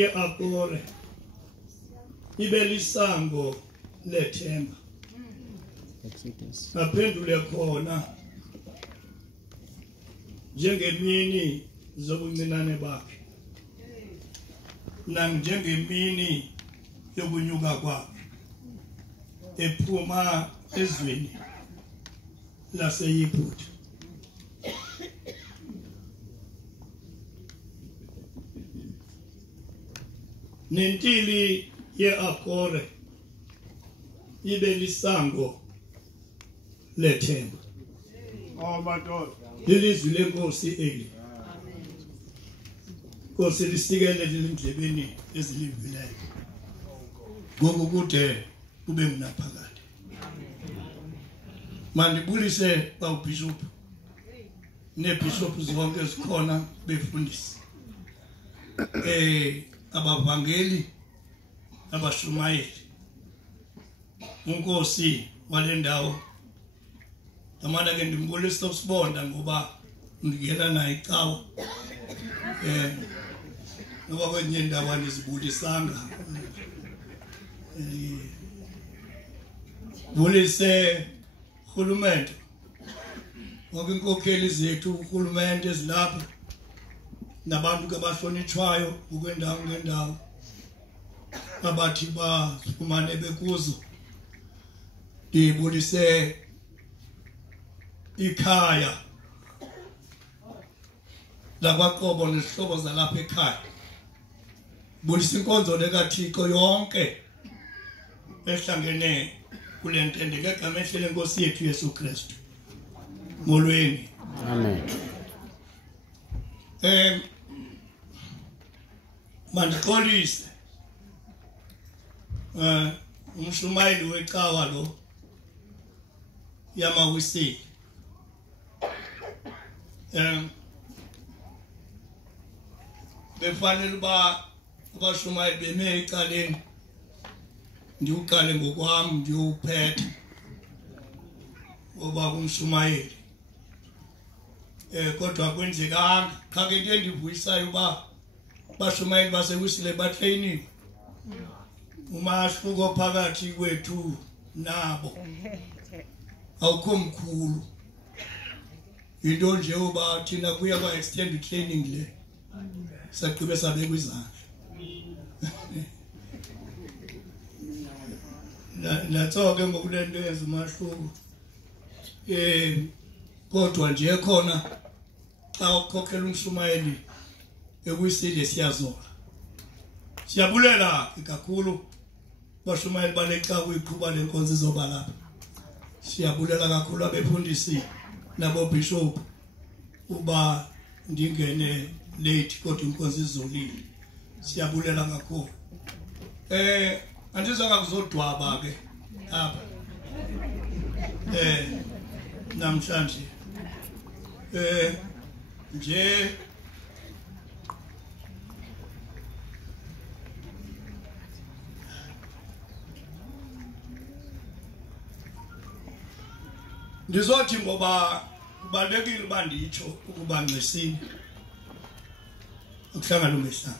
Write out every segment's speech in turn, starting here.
Akore ibelisango lethemba aphendule khona njengemini zobuncinane bakhe nanjengemini yokunyuka kwakhe ephuma ezweni laseYiphutha. Nentili ye-Akore ibe lisango lethemba. Lilizwi lenkosi eli. Nkosi lisikele lindlebeni ezilivileyo. Ngokukude kube mnaphakade. Mandibulise bawubishop nebishop zonke zikhona befundisi. Abavangeli abashumayeli unkosi walendawo amana ke ndimbulisa usibonda ngoba ngigela naye icawa ngoba kwenye indawo ndizibulisanga bulise uhulumende ngoba inkokheli zethu uhulumende ezilapha nabantu abahlonitshwayo ukwendawo ngendawo abathi bafumane bekuzo ndibulise ikhaya lakwaqobo nezihlobo zalapha ekhaya bulisa inkonzo lekaThixo yonke ehlangene kule ntende ngegama ehlele Nkosi yethu Yesu Kristu molweni amen. Mandixolise umshumayeli wecawa lo yamawisile befanele uba abashumayeli beme ecaleni ndiuqale ngokwami ndiyuphethe ngoba kumshumayeli kodwa kwenzekanga qha ke into endivuyisayo uba bashumayeli basewisile batreyiniwe umahluko phakathi kwethu nabo awukho mkhulu into nje uba thina kuya kwa extended training le saqhube sabe kwizandla natsoke ngokulento yenza umahluko kodwa nje khona xa ukhokhela umshumayeli ekwisile siyazola siyabulela kakhulu bashumayeli balecawa iqhuba lenkonzo izoba lapha siyabulela kakhulu abefundisi nabo bishop uba ndingene late kodwa inkonzo izolile siyabulela kakhulu andizanga kuzodwaba ke apha namhlanje nje ndizothi ngoba kubalekile uba nditsho ukuba nxesini ukuhlangana umehlanga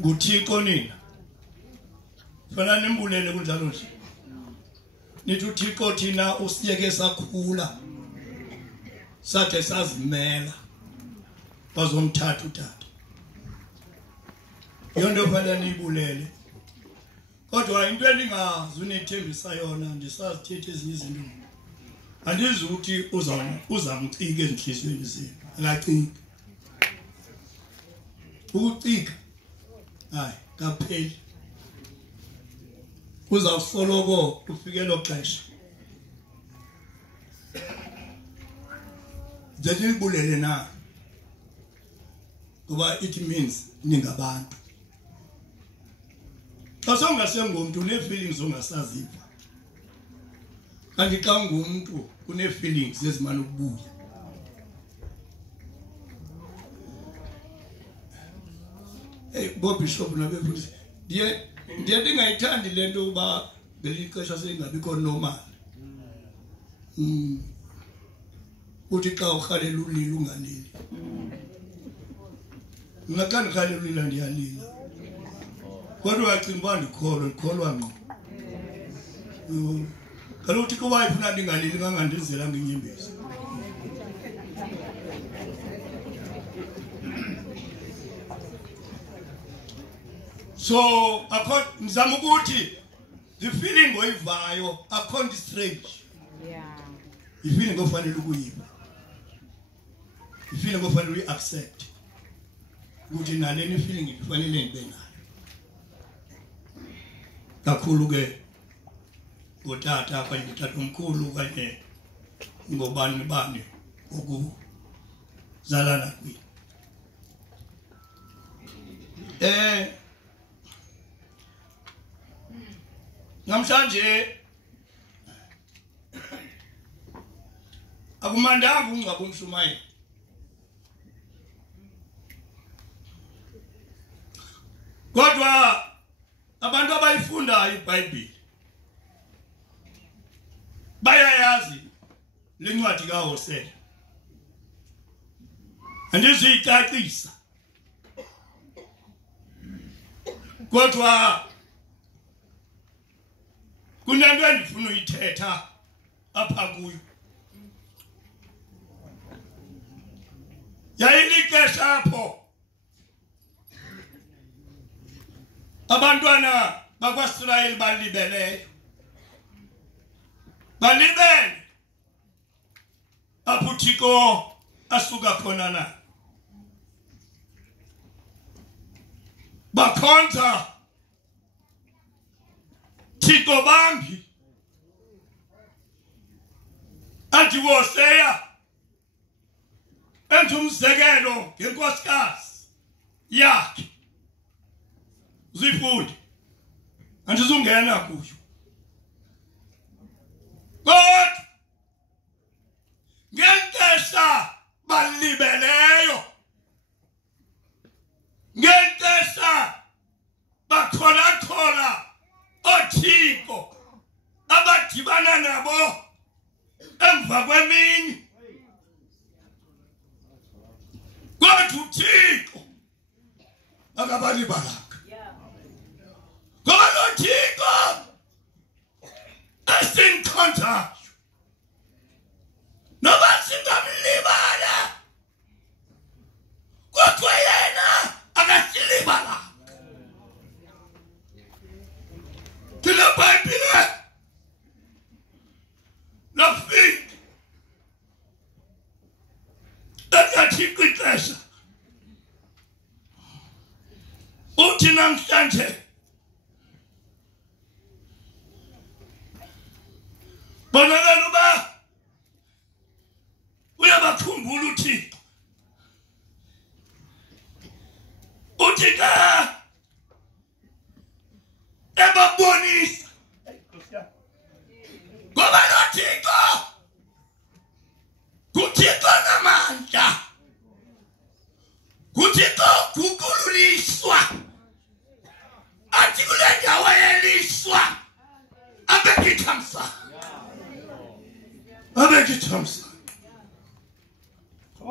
nguThixo nina fana nimbulele kunjalo nje nithi uThixo thina usiyeke sakhula sathe sazimela bazomthatha utata yonto fana niyibulele kodwa into endingazunithembisa yona ndisazithethe ezinye izinto andizi ukuthi uzamcika ezinhliziyweni zenu akacingi ukucika hayi kapheli uzawusoloko ufike lo xesha njenibulele na ngoba it means ningabantu xa songasengumuntu une-feelings ongasaziva kanti xa ngumuntu une-feelings ezimane ukubuya bobishop nabefundisi ndiye ndingayithandi le nto uba ngeli xesha seyingabikho normal uthi xa urhalela ulila ungalili ngathi ngikhalela ulila ndiyalila kodwa uyacinga uba ndikholwa ngqo kaloku uthi kuba ifuna ndingalili kangandizela ngenyembezi so ngizama ukuthi the feeling oyivayo akho strange ifeeling ofanele ukuyiva ifeeling ofanele uyi-accept ukuthi naleni feeling ifanele ndibe nayo kakhulu ke ngotata kanye ngotata omkhulu kanye ngobani ukuzalana kwini namhlanje akumandanga ungcwaba uMshumayeli kodwa abantu abayifundayo iBhayibheli bayayazi lencwadi kaHosea andizicacisa kodwa kunento endifuna uyithetha apha kuyo yayilixesha apho abantwana bakwaIsrayeli balibele apho uThixo asuka khona na bakhonza Thixo bambi athi Hosea enza umzekelo ngenkosikazi yakhe zifundi andizungena kuyo kodwa ngentesha balibeleyo ngentesha bakhola oThixo abadibana nabo emva kwemini kodwa uThixo akabalibalanga ngoba uThixo asinkhonza noba singamlibala kodwa yena akasilibala kila Bhayibheli lafika akathixo ixesha uthi namhlanje bonakala uba uyabakhumbula uThixo uthi ka ebabonisa ngoba noThixo kuThixo namandla kuThixo kukululiswa athi kule ndawo yeliswa abekithamsa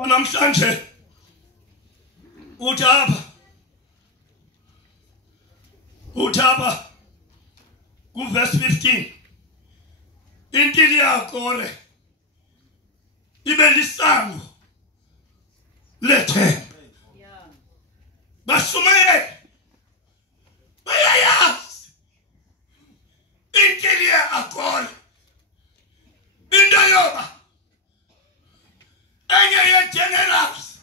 namhlanje uthaba kuverse 15 intili yakore ibe lisango lethemba bashumayeli bayayazi intili yakore into yoba enye ye-generals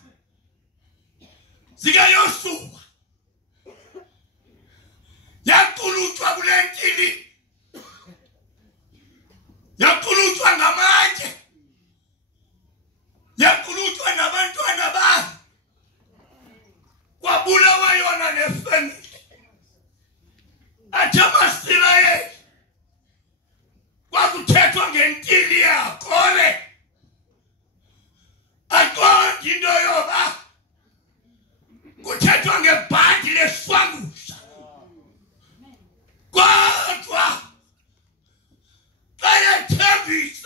zikaYosuwa yaqulutshwa kule ntili yaqulutshwa ngamatshe yaqulutshwa nabantwana bayo kwabulawa yona nefamily athi amaSirayeli kwakuthethwa ngentili yakore aqonda into yoba kuthethwa ngebhadi leswangusha kodwa xa yethembisa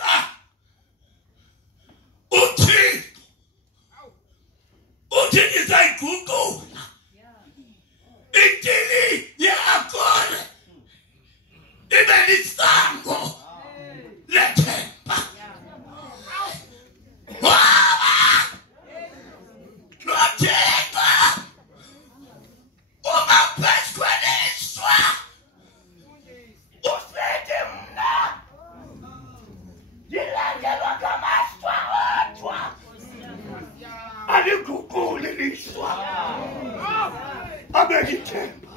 wabeka ithemba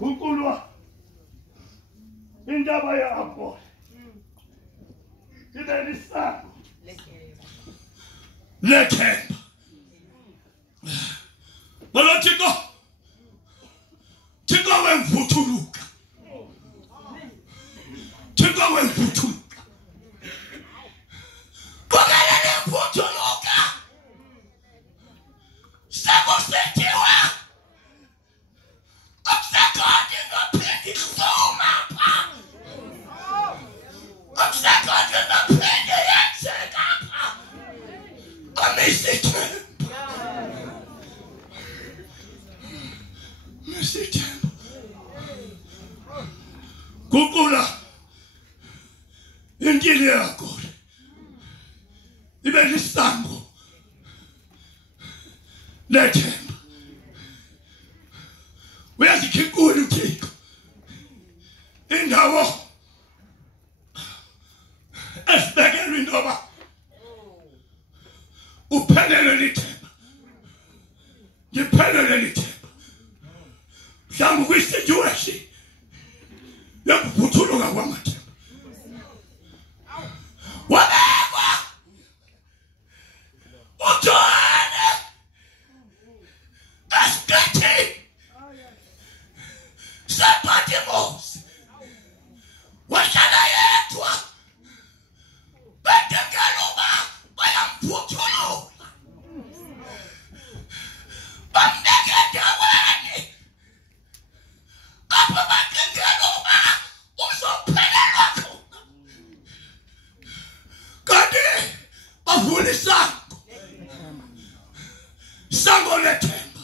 ukulwa indaba yakho ibe lisango lethemba balo Thixo wemvuthuluka Thixo wemvuthuluka Kokelele mvuthuluka Sekosetiwe Akusekhondi ngaphindi kusoma pha Akusekhondi ngaphindi yenzeka pha Mesithemba Kukula impilo yakho ibe lisango lethemba uyazikhikula uThixo indawo esibekelwe indoba uphelele lithemba ngiphelele lithemba mhlawumbe kwisituation yokuvuthuluka kwamathemba wabekwa uJohane esikhathini sePatimos wahlala yedwa bedekeluba bayamvuthulula bambeke endaweni apho badekeluba uzophelelwa khona kanti bavula isango lethemba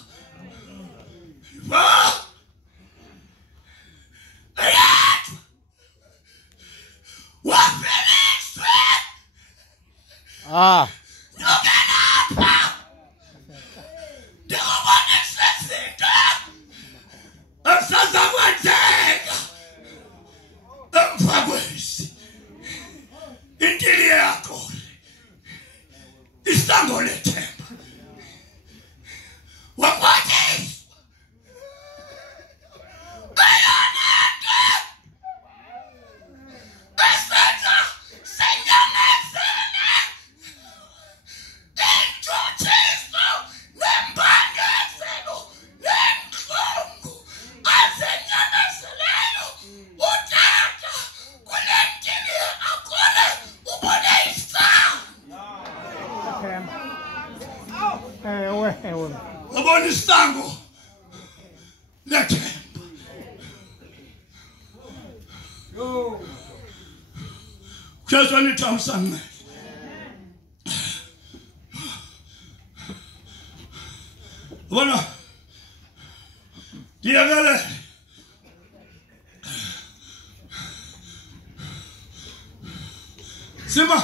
yedwa wafeliswe Nukelapha ndikubona sezinto esazakwenzeka emva kwesi impilo yakho isango lethemba wakwathiswa bayoneke esenza senyamezene intshutshiso nembandezelo nentlungu azenyamezeleyo utata kule ntili akole ubone isango ubone isango lethemba Gcwanini thamsanqele bona diyakelele sima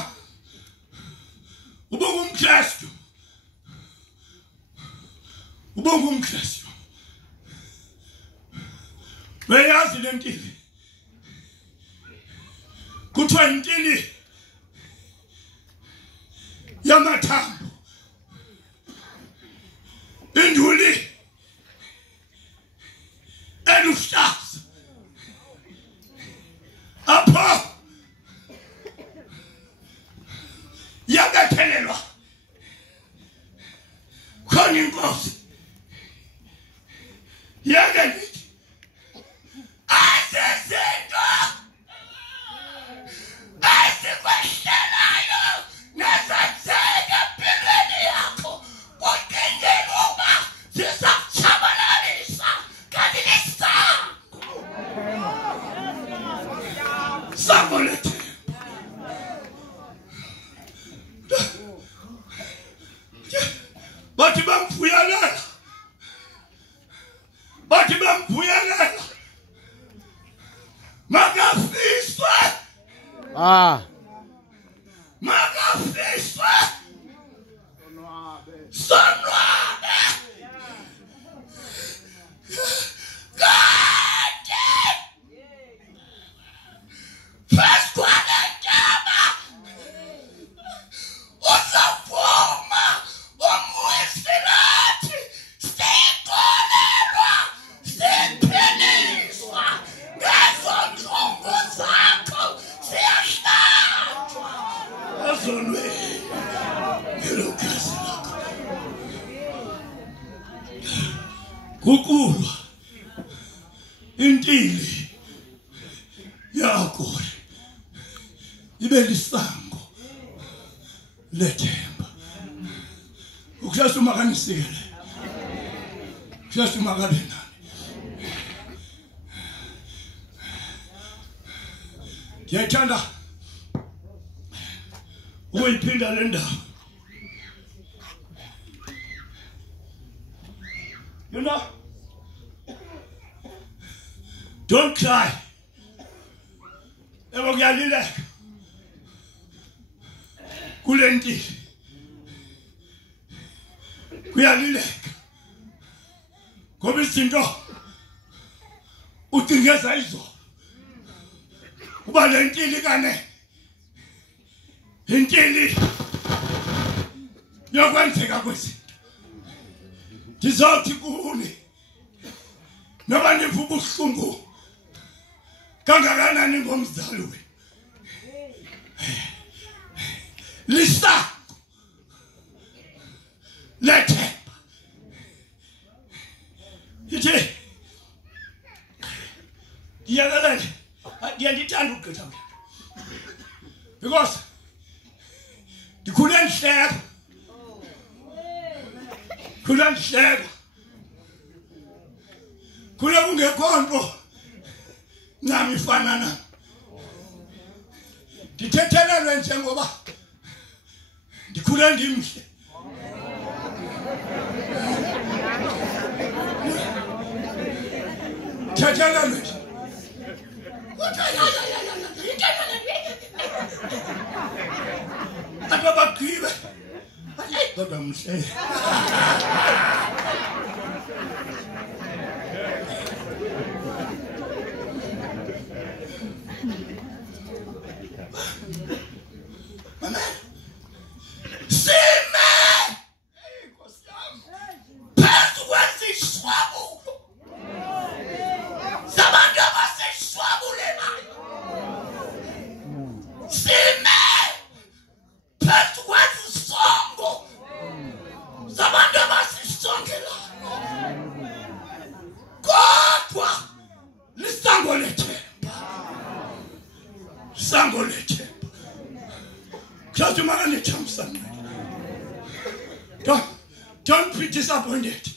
ubonga umKristu beyazi lentili kuthiwa intili yamathambo induli eluhlaza apho yakathelelwa khona inkosi yakelithi asezinto esikwehlelayo nezenzeka empilweni yakho kudingelwa zisakutshabalalisa kanti lisango lethemba bathi bamvuyelela makafiswe makafiswe sonwabe kade feskwale ntaba uzavuma umwisirathi ezonweni ngelogazi lakho kukulwa intili yakho ibe lisango lethemba ukushasa umakanisile ukushasa umakabe nani ngiyachanda uyiphinda le ndaba you know don't cry eba kuyalileka kulentili kuyalileka ngoba izinto udingeza izo kuba lentili kane intili yokwenzeka kwezinto ndizothi kuni noba nivuka ubuhlungu kangakanani ngomzali wenu lisango lethemba yithi ndiyandithanda ukugqitha because ndikhule ndihleka khule kungekho nto ncam ifana na ndithethelelwe njengoba ndikhule ndimhle thethelelwe apha bagqibe kodwa mhle Don't be disappointed.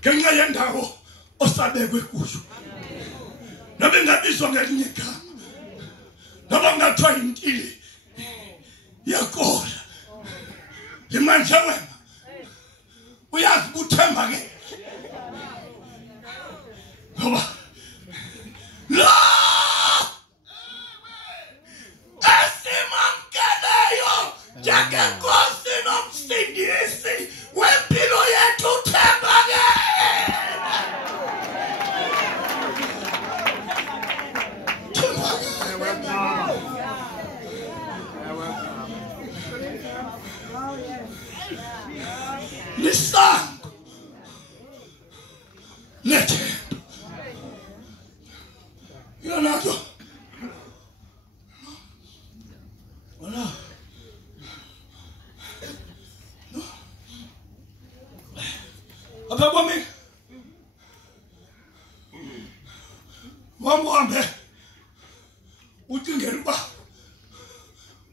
Kenga yendawo osabekwe kuyo. Noba ngabizwa ngelinye igama. Noba ngathiwa intili yakhola. Limanje wena. Uyazi uthemba ke. Ngoba la esimamkeleyo njengenkosi nomsindisi wempilo yethu uthemba ke. Lisango lethemba yonado wala apha kwami wamhambe ucingela uba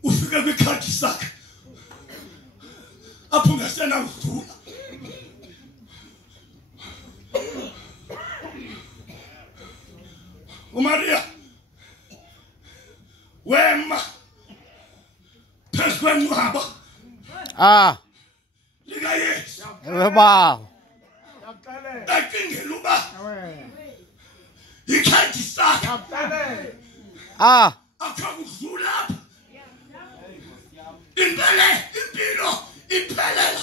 ufike kwikhadi sakhe apho ngasena udula uMaria wema phezu kwenqwaba lika Yesu Eba acingela uba ikhadi sakhe akakudlula apha impilo iphelela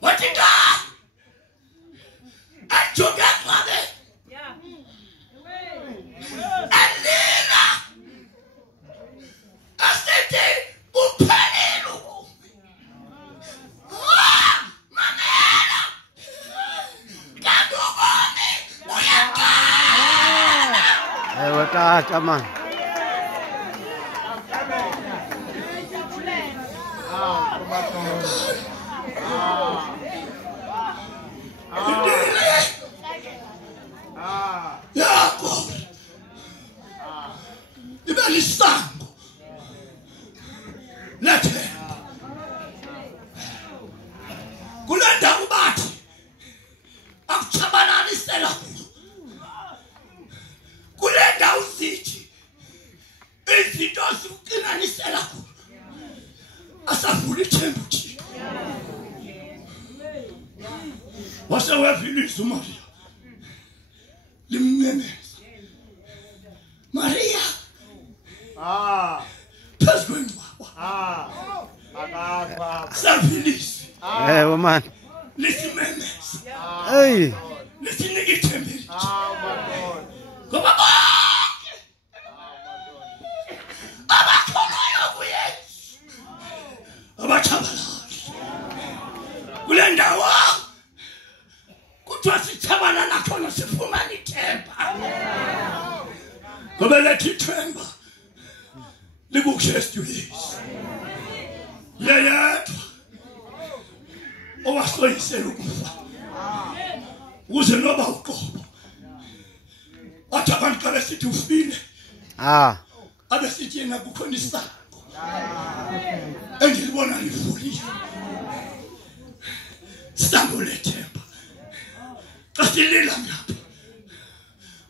wathi nda ajoke kwabe alila asete uphelelo mamela kadubone uyakala tata man Yakho ibe lisango lethe kule ndawo bathi akuchabanalisela kuyo kule ndawo zithi izinto zikuqinanisela kuyo asavula ithembu thina wase weviliza uMaria limemeza Maria phezu kwengcwaba akafa savilisi man lisimemeza hey lisinike ithembu ngoba bonke abakholwayo kuYesu abathabalayo kule ndawo kuthiwa sithabalala khona sifumana ithemba ngoba lethi ithemba likuKristu Yesu yedwa owasoyisela ukufa ukuze noba uqobo athi abantu xa besithi ufile abesithi yena kukhona isango engilibona livuliwe isango lethemba xa silila ngapha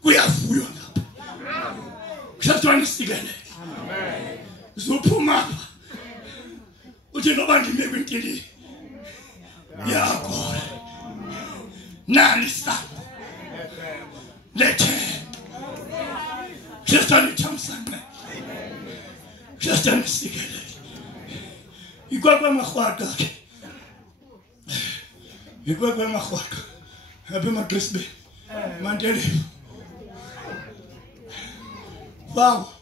kuyavuywa ngapha Gcwanini sikelele uzophuma apha uthi noba ndime kwinkili yakho nani isango lethemba Gcwanini thamsanqa Gcwanini sikelele ikwakwe mahwaka ke ikwakwe mahwaka apha magqisibe mandele bawo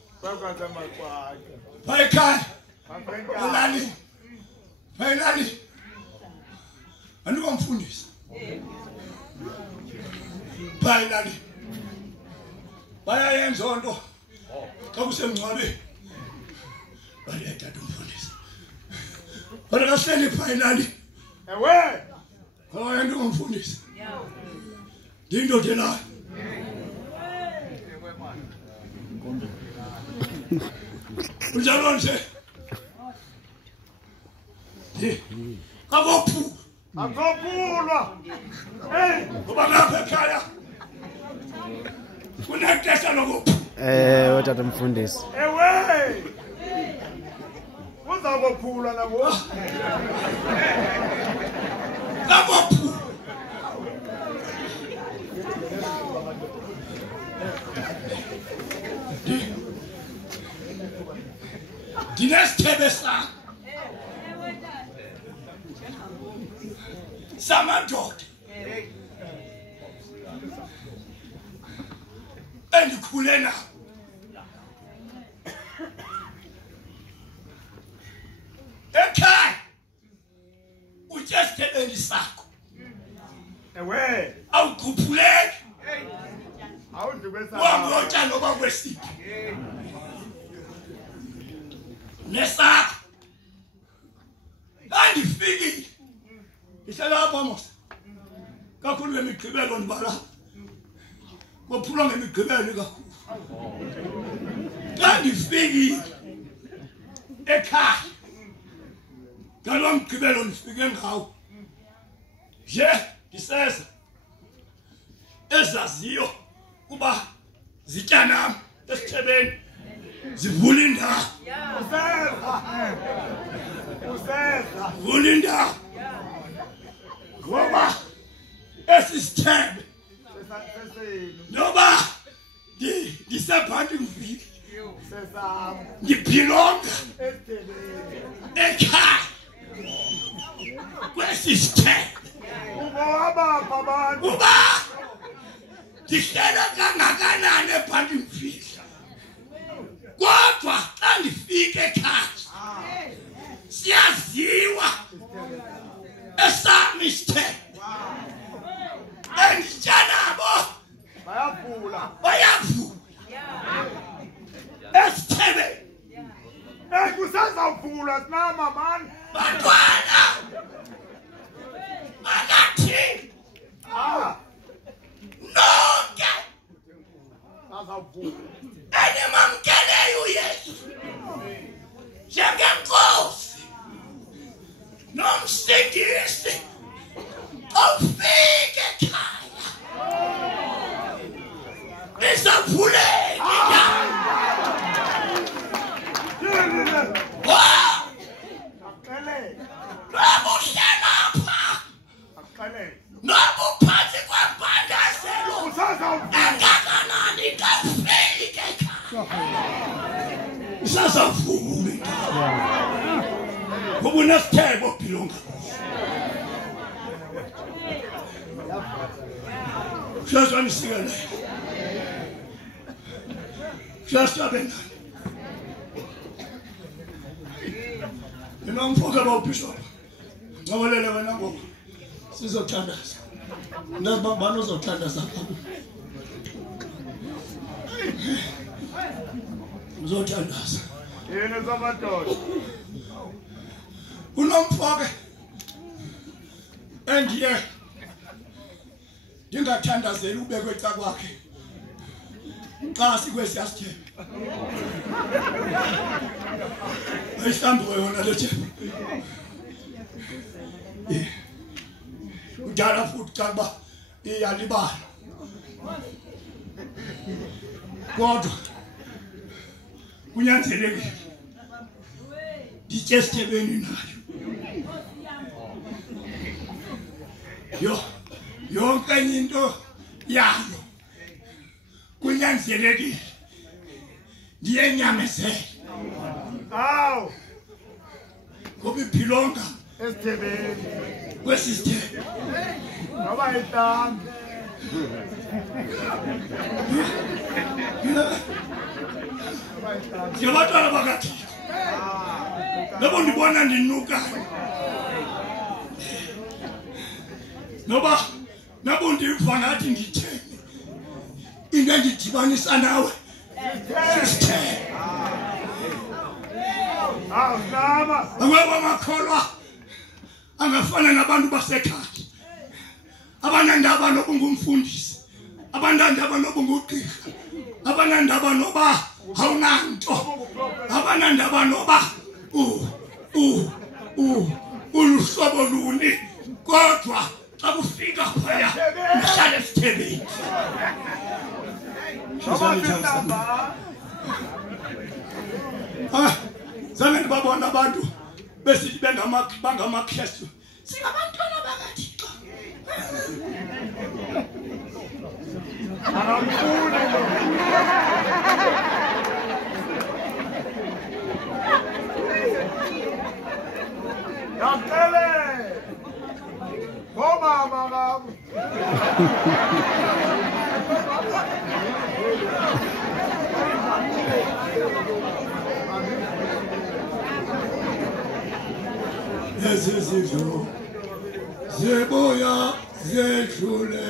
bayikhaya bayilali andikomfundisa bayilali bayayenza onto xa kusemngcwabeni baliyatata umfundisa kodwa kahleli bayilali ewe andikomfundisa ndiyindodelayo unjalo nje akopulwa ngoba ngapha ekhaya kunexesha lokuphu utata mfundisi ewe uzakophula nabo akophu dinesithebe samadoda endikhule nawo ekhaya utya esithebeni sakho ewe awugquphuleki awudlubesa wangotya noba kwesiphi nesakho andifikile iselapha mos kakhulu ngemigqibelo ndibala kophulwa ngemigqibelo kakhulu andifikile ekhaya ngaloo mgqibelo ndifike ngawo nje ndiseza ezaziyo kuba zitya nam esithebeni zivula indawo useza vula indawo ngoba esi sithebe noba ndisebhanti ngivile ndibhilonga ekhaya kwesi sithebe uba ndihlela kangakanani ebhanti ngivile kodwa xa ndifike ekhaya siyaziwa esami isithebe enditya nabo bayavula esithebe kusazavula sinama mani Bantwana akathi nonke enimamkeleyo uYesu njengenkosi nomsindisi ufike ekhaya izavuleka nobu phansi kwembandazelo engakanani kafike ekhaya isazavuma ngoba unesithebo philonga Gcwanini sikele Gcwanini Nomfoka bawubishop ngawelele wena ngoba sizothandaza ndazi bangubani uzothandaza uzothandaza yena zamadoda unomfoka endiye ndingathandazeli ubekwe eca kwakhe xa sikwesiyasithebe ayihlambiwe yona le thebe udala futhi xa kuba iyalibala kodwa kunyanzelekile nditye esithebeni nayo yonke into yayo kunyanzelekile ndiyenyamezele awu ngoba iphilonga esithebeni kwesisithebe noba itambi njengabantwana bakathixo noba ndibona ndinukayo noba ndiva ngathi nditheni into endidibanisa nawe sisithebe angeke amakholwa angafana nabantu basekhaya abanandaba noba ungumfundisi abanandaba noba ungugqirha abanandaba noba awunanto abanandaba noba uluhlobo luni kodwa xa kufika phaya uhlala esithebeni zange ndibabona abantu besithi bangamakrestu singabantwana bakathixo Ezizidlo zibuya zedlule